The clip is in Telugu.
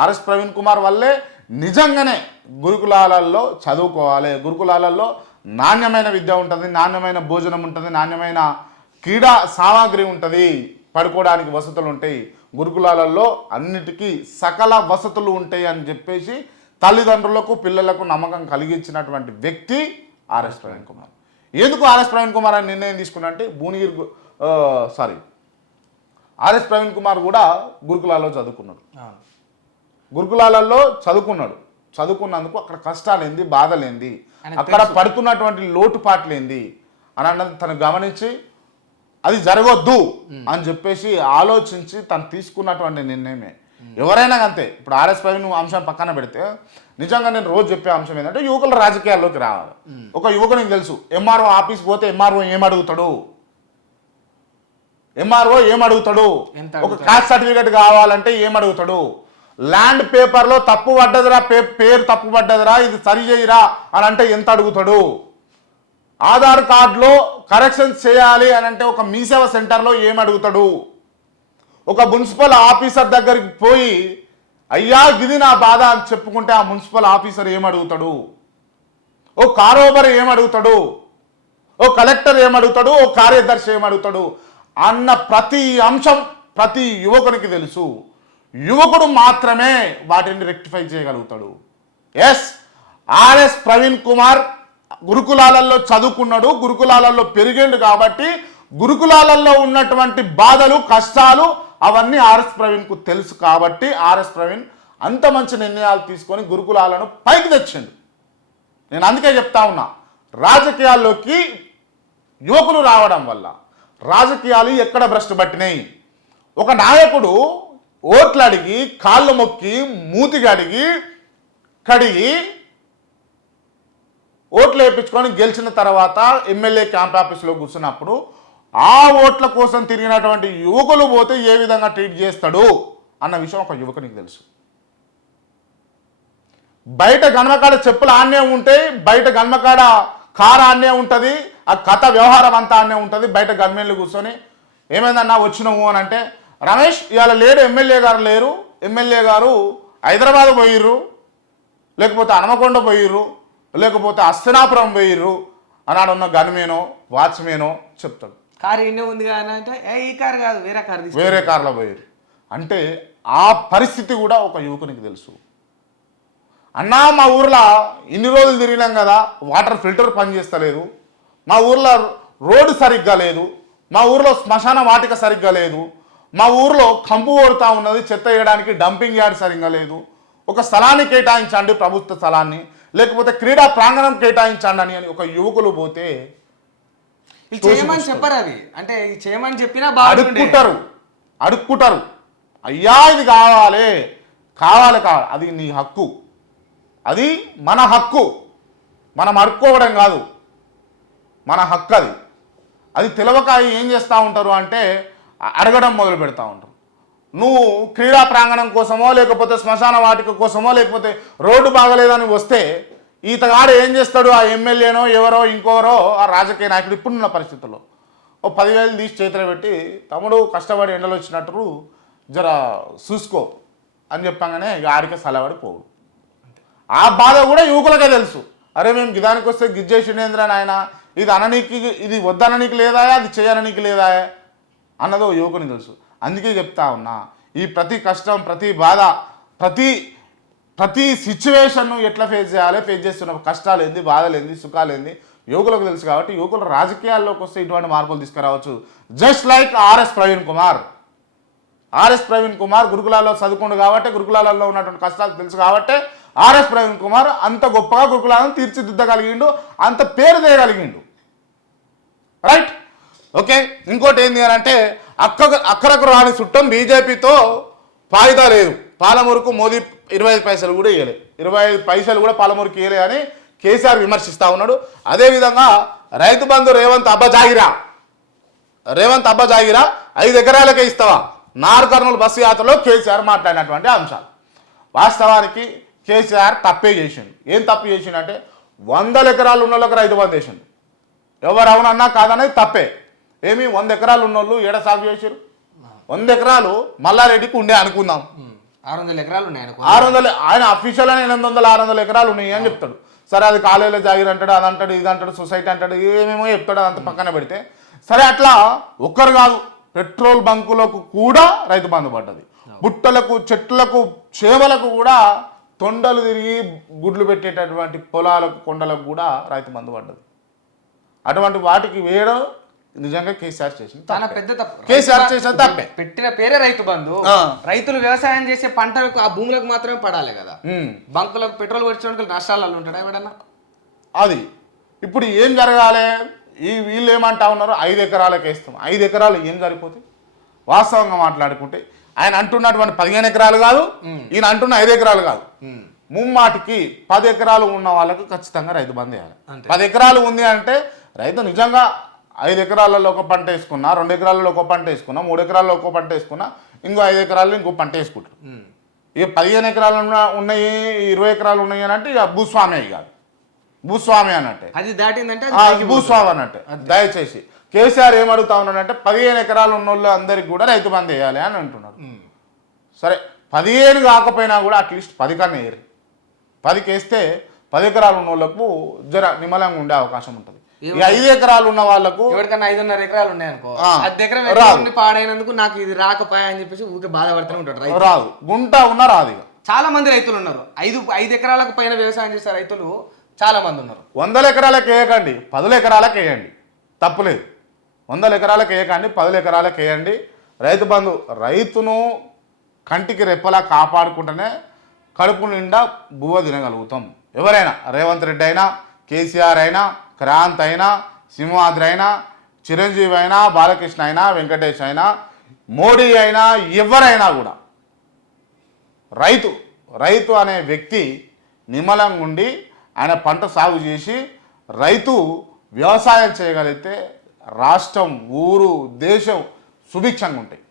ఆర్ఎస్ ప్రవీణ్ కుమార్ వల్లే నిజంగానే గురుకులాలలో చదువుకోవాలి. గురుకులాలలో నాణ్యమైన విద్య ఉంటుంది నాణ్యమైన భోజనం ఉంటుంది నాణ్యమైన క్రీడా సామాగ్రి ఉంటుంది. పడుకోవడానికి వసతులు ఉంటాయి. గురుకులాలలో అన్నిటికీ సకల వసతులు ఉంటాయి అని చెప్పేసి తల్లిదండ్రులకు పిల్లలకు నమ్మకం కలిగించినటువంటి వ్యక్తి ఆర్ఎస్ ప్రవీణ్ కుమార్. ఎందుకు ఆర్ఎస్ ప్రవీణ్ కుమార్ అని నిర్ణయం తీసుకున్నంటే భువనగిరి సారీ ఆర్ఎస్ ప్రవీణ్ కుమార్ కూడా గురుకులాల్లో చదువుకున్నాడు. గురుకులాలలో చదువుకున్నాడు. చదువుకున్నందుకు అక్కడ కష్టాలేంది బాధలేంది. అక్కడ పడుతున్నటువంటి లోటుపాట్లేంది అని అన్నది తను గమనించి అది జరగొద్దు అని చెప్పేసి ఆలోచించి తను తీసుకున్నటువంటి నిర్ణయమే. ఎవరైనా అంతే. ఇప్పుడు ఆర్ఎస్ ప్రవీణ్ అంశం పక్కన పెడితే నిజంగా నేను రోజు చెప్పే అంశం ఏంటంటే యువకుల రాజకీయాల్లోకి రావాలి. ఒక యువకునికి తెలుసు ఎంఆర్ఓ ఆఫీస్కి పోతే ఎంఆర్ఓ ఏం అడుగుతాడు ఎంఆర్ఓ ఏం అడుగుతాడు ఒక కాస్ట్ సర్టిఫికేట్ కావాలంటే ఏం అడుగుతాడు ల్యాండ్ పేపర్లో తప్పు పడ్డదిరా పే- పేరు తప్పు పడ్డదిరా ఇది సరి చేయరా అని అంటే ఎంత అడుగుతాడు? ఆధార్ కార్డులో కరెక్షన్స్ చేయాలి అని అంటే ఒక మీసేవ సెంటర్లో ఏం అడుగుతాడు? ఒక మున్సిపల్ ఆఫీసర్ దగ్గరికి పోయి అయ్యా ఇది నా బాధ అని చెప్పుకుంటే ఆ మున్సిపల్ ఆఫీసర్ ఏం అడుగుతాడు? ఓ కారోబర్ ఏం అడుగుతాడు? ఓ కలెక్టర్ ఏమడుగుతాడు ఓ కార్యదర్శి ఏమడుగుతాడు అన్న ప్రతి అంశం ప్రతి యువకునికి తెలుసు. యువకుడు మాత్రమే వాటిని రెక్టిఫై చేయగలుగుతాడు. ఎస్ ఆర్ఎస్ ప్రవీణ్ కుమార్ గురుకులాలలో చదువుకున్నాడు గురుకులాలలో పెరిగాడు కాబట్టి గురుకులాలలో ఉన్నటువంటి బాధలు కష్టాలు అవన్నీ ఆర్ఎస్ ప్రవీణ్కు తెలుసు కాబట్టి ఆర్ఎస్ ప్రవీణ్ అంత మంచి నిర్ణయాలు తీసుకొని గురుకులాలను పైకి తెచ్చిండు. నేను అందుకే చెప్తా ఉన్నా రాజకీయాల్లోకి యువకులు రావడం వల్ల రాజకీయాలు ఎక్కడ భ్రష్టు పట్టినాయి? ఒక నాయకుడు ఓట్లు అడిగి కాళ్ళు మొక్కి మూతికి అడిగి కడిగి ఓట్లు వేయించుకొని గెలిచిన తర్వాత ఎమ్మెల్యే క్యాంప్ ఆఫీస్లో కూర్చున్నప్పుడు ఆ ఓట్ల కోసం తిరిగినటువంటి యువకులు పోతే ఏ విధంగా ట్రీట్ చేస్తాడు అన్న విషయం ఒక యువకునికి తెలుసు. బయట గన్మకాడ చెప్పులు ఆన్నే ఉంటాయి బయట గన్మకాడ కారు ఆన్నే ఉంటుంది ఆ కథ వ్యవహారం అంతా ఆన్నే ఉంటుంది బయట గన్మేన్లు కూర్చొని ఏమైందన్నా వచ్చినావు అని అంటే రమేష్ ఇవాళ లేడు ఎమ్మెల్యే గారు లేరు ఎమ్మెల్యే గారు హైదరాబాద్ పోయిర్రు లేకపోతే హనుమకొండ పోయిర్రు లేకపోతే అస్తనాపురం పోయిర్రు అన్నాడు ఉన్న గన్మేనో వాచ్మేనో చెప్తాడు. కారు ఇన్నే ఉంది కానీ అంటే ఏ ఈ కారు కాదు వేరే కారు వేరే కార్లో పోయారు అంటే ఆ పరిస్థితి కూడా ఒక యువకునికి తెలుసు. అన్నా మా ఊర్లో ఇన్ని రోజులు తిరిగినాం కదా వాటర్ ఫిల్టర్ పనిచేస్తలేదు మా ఊర్లో రోడ్డు సరిగ్గా లేదు. మా ఊర్లో శ్మశాన వాటిక సరిగ్గా లేదు. మా ఊర్లో కంపు ఓడుతా ఉన్నది చెత్త వేయడానికి డంపింగ్ యార్డ్ సరిగ్గా లేదు. ఒక స్థలాన్ని కేటాయించండి ప్రభుత్వ స్థలాన్ని లేకపోతే క్రీడా ప్రాంగణం కేటాయించండి అని అని ఒక యువకులు పోతే చేయమని చెప్పరు అవి. అంటే చేయమని చెప్పినా అడుక్కుంటారు. అడుక్కుంటారు. అయ్యా ఇది కావాలి. కావాలి కావాలి. అది నీ హక్కు. అది మన హక్కు. మనం అడుక్కోవడం కాదు. మన హక్కు అది. అది తెలవక ఏం చేస్తూ ఉంటారు అంటే అడగడం మొదలు పెడతా ఉంటారు. నువ్వు క్రీడా ప్రాంగణం కోసమో లేకపోతే శ్మశాన వాటిక కోసమో లేకపోతే రోడ్డు బాగలేదని వస్తే ఈతగాడు ఏం చేస్తాడు? ఆ ఎమ్మెల్యేనో ఎవరో ఇంకోరో ఆ రాజకీయ నాయకుడు ఇప్పుడున్న పరిస్థితుల్లో ఓ పదివేలు తీసి చేతిలో పెట్టి తమ్ముడు కష్టపడి ఎండలు వచ్చినట్టు జర చూసుకో అని చెప్పగానే ఇక ఆడికి సలవాడి పోవు ఆ బాధ కూడా యువకులకే తెలుసు. అరే మేము గిదానికి వస్తే గిజ్జేసిండేంద్ర నాయన? ఇది అననీకి ఇది వద్దననీకి లేదా అది చేయననీకి లేదా అన్నదో యువకుని తెలుసు. అందుకే చెప్తా ఉన్నా ఈ ప్రతి కష్టం ప్రతి బాధ ప్రతి ప్రతి సిచ్యువేషన్ను ఎట్లా ఫేస్ చేయాలి? ఫేస్ చేస్తున్న కష్టాలు ఏంది బాధలు ఏంది సుఖాలు ఏంది? యువకులకు తెలుసు కాబట్టి యువకులు రాజకీయాల్లోకి వస్తే ఇటువంటి మార్పులు తీసుకురావచ్చు. Just like R S Praveen Kumar R S Praveen Kumar గురుకులాల్లో చదువుకుండు కాబట్టి గురుకులాలలో ఉన్నటువంటి కష్టాలు తెలుసు కాబట్టి ఆర్ఎస్ ప్రవీణ్ కుమార్ అంత గొప్పగా గురుకులాలను తీర్చిదిద్దగలిగిండు అంత పేరు తేయగలిగిండు. Right okay? ఇంకోటి ఏంది అని అంటే అక్క అక్కరకు రాని చుట్టం బీజేపీతో ఫాయిదా లేదు. పాలమూరుకు మోదీ ఇరవై ఐదు పైసలు కూడా ఇవ్వలే ఇరవై ఐదు పైసలు కూడా పాలమూరుకి ఇవ్వలే అని కేసీఆర్ విమర్శిస్తూ ఉన్నాడు. అదేవిధంగా రైతు బంధు రేవంత్ అబ్బజాగిరా రేవంత్ అబ్బజాగిరా ఐదు ఎకరాలకే ఇస్తావా? నారు కర్నూలు బస్సు యాత్రలో కేసీఆర్ మాట్లాడినటువంటి అంశాలు. వాస్తవానికి కేసీఆర్ తప్పే చేసిండు. ఏం తప్పు చేసిండు అంటే వందల ఎకరాలు ఉన్న వాళ్ళకి రైతు బంధు చేసిండు. ఎవరు అవునన్నా కాదనేది తప్పే. ఏమి? వంద ఎకరాలు ఉన్నోళ్ళు ఏడ సాగు చేసారు వంద ఎకరాలు మల్లారెడ్డికి ఉండే అనుకుందాం. ఆరు వందల ఎకరాలు ఉన్నాయి ఆరు వందల ఆయన అఫీషియల్ అని ఎనిమిది వందల ఆరు వందల ఎకరాలు ఉన్నాయి అని చెప్తాడు. సరే అది కాలేజీలో జాగిర్ అంటాడు అది అంటాడు ఇది అంటాడు సొసైటీ అంటాడు ఏమేమో చెప్తాడు అదంతా పక్కన పెడితే. సరే అట్లా ఒక్కరు కాదు పెట్రోల్ బంకులకు కూడా రైతు బంధు పడ్డది. బుట్టలకు చెట్లకు చేమలకు కూడా తొండలు తిరిగి గుడ్లు పెట్టేటటువంటి పొలాలకు కొండలకు కూడా రైతు బంధు పడ్డది. అటువంటి వాటికి వేయడం నిజంగా కేసీఆర్ చేసింది చాలా. పెద్ద తప్పు. కేసీఆర్ చేసిన తప్పే. పెట్టిన పేరే రైతు బంధు. రైతులు వ్యవసాయం చేసే పంటలకు ఆ భూములకు మాత్రమే పడాలి కదా. బంకులకు పెట్రోల్ వచ్చే నష్టాలలో ఉంటాడా ఎవడన్నా? అది. ఇప్పుడు ఏం జరగాలి? ఈ వీళ్ళు ఏమంటా ఉన్నారు ఐదు ఎకరాలకు వేస్తాం ఐదు ఎకరాలు ఏం సరిపోతాయి? వాస్తవంగా మాట్లాడుకుంటే ఆయన అంటున్నటువంటి పదిహేను ఎకరాలు కాదు ఈయన అంటున్న ఐదు ఎకరాలు కాదు. ముమ్మాటికి పది ఎకరాలు ఉన్న వాళ్ళకు ఖచ్చితంగా రైతు బంద్ చేయాలి. పది ఎకరాలు ఉంది అంటే రైతు నిజంగా ఐదు ఎకరాలలో ఒక పంట వేసుకున్నా రెండు ఎకరాలలో ఒక పంట వేసుకున్నా మూడు ఎకరాల్లో ఒక పంట వేసుకున్నా ఇంకో ఐదు ఎకరాల్లో ఇంకో పంట వేసుకుంటారు. ఇక పదిహేను ఎకరాలు ఉన్న- ఉన్నాయి ఇరవై ఎకరాలు ఉన్నాయి అని అంటే ఇక భూస్వామి కాదు. భూస్వామి అన్నట్టే. అది దాటిందంటే. భూస్వామి అన్నట్టే. దయచేసి కేసీఆర్ ఏమడుగుతా ఉన్నాడంటే పదిహేను ఎకరాలు ఉన్న వాళ్ళు అందరికి కూడా రైతు బంద్ వేయాలి అని అంటున్నాడు. ఉమ్. సరే పదిహేను కాకపోయినా కూడా అట్లీస్ట్ పది కన్నా వేయరు పదికి వేస్తే పది ఎకరాలు ఉన్న వాళ్ళకు జర నిమ్మలంగా ఉండే అవకాశం ఉంటుంది. ఇక ఐదు ఎకరాలు ఉన్న వాళ్ళకు ఎవరికన్నా ఐదున్నర ఎకరాలు ఉన్నాయి అనుకో ఆ. అది పాడైనందుకు నాకు ఇది రాకపోయా అని చెప్పేసి ఊరికే బాధపడుతూనే ఉంటాడు రైతు. రాదు. గుంట ఉన్న రాదు ఇక. చాలా మంది రైతులు ఉన్నారు. ఐదు ఐదు ఎకరాలకు పైన వ్యవసాయం చేసే రైతులు చాలా మంది ఉన్నారు. వందల ఎకరాలకు వేయకండి పదుల ఎకరాలకు వేయండి. తప్పులేదు వందల ఎకరాలకు వేయకండి పదుల ఎకరాలకు వేయండి. రైతు బంధు రైతును కంటికి రెప్పలా కాపాడుకుంటేనే కడుపు నిండా బువ్వ తినగలుగుతాం. ఎవరైనా రేవంత్ రెడ్డి అయినా కేసీఆర్ అయినా క్రాంత్ అయినా సింహాద్రి అయినా చిరంజీవి అయినా బాలకృష్ణ అయినా వెంకటేష్ అయినా మోడీ అయినా ఎవరైనా కూడా రైతు రైతు అనే వ్యక్తి నిమ్మలంగా ఉండి ఆయన పంట సాగు చేసి రైతు వ్యవసాయం చేయగలిగితే రాష్ట్రం ఊరు దేశం సుభిక్షంగా ఉంటాయి.